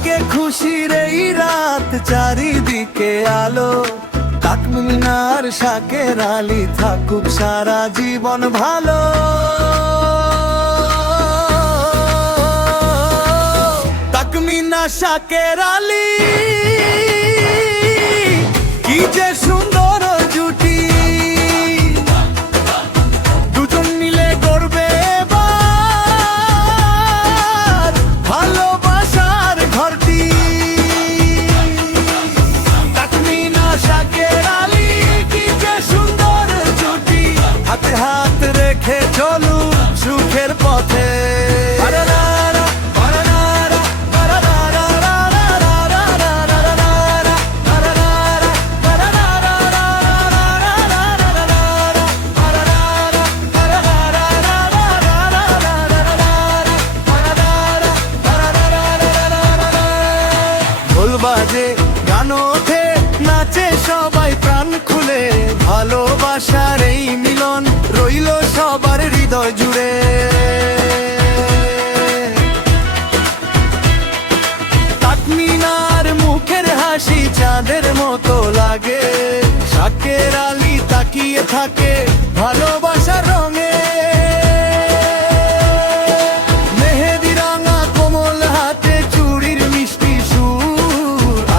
আজকে খুশির এই রাত, চারিদিকে আলো, তাকমিনার শাকের আলী থাকুক সারা জীবন ভালো। তাকমিনা শাকের আলী কি যে সুন্দর জুটি, দুজন মিলে করবে এবার ভালোবাসার ঘরটি। তাকমিনা শাকের আলী কি যে সুন্দর জুটি, হাতে হাত রেখে চলুন সুখের পথে। বাজে গান ওঠে, নাচে সবাই প্রাণ খুলে, ভালোবাসার এই মিলন রইল সবার হৃদয় জুড়ে। তাকমিনার মুখের হাসি চাঁদের মতো লাগে, শাকের আলী তাকিয়ে থাকে ভালোবাসার রঙে।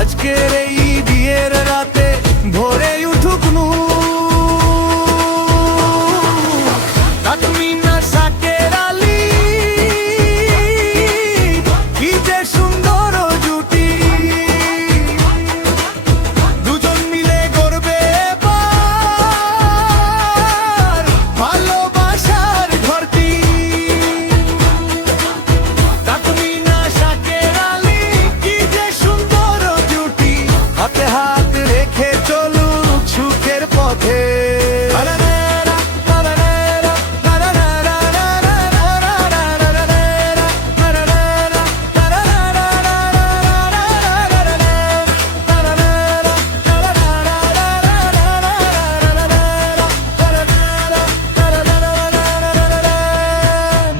আজকের এই বিয়ের রাতে ভোরে উঠুক নূর। তাকমিনা শাকের আলী কি যে সুন্দর জুটি, দুজন মিলে করবে এবার ভালোবাসার ঘরটি। তাকমিনা শাকের আলী কি যে সুন্দর, হাতে হাত রেখে চলুক সুখের পথে।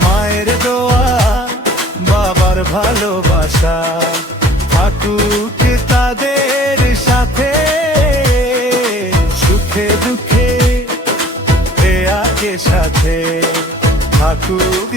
মায়ের দোয়া, বাবার ভালোবাসা থাকুক তাদের সাথে, সুখে দুঃখে একে সাথে থাকুক।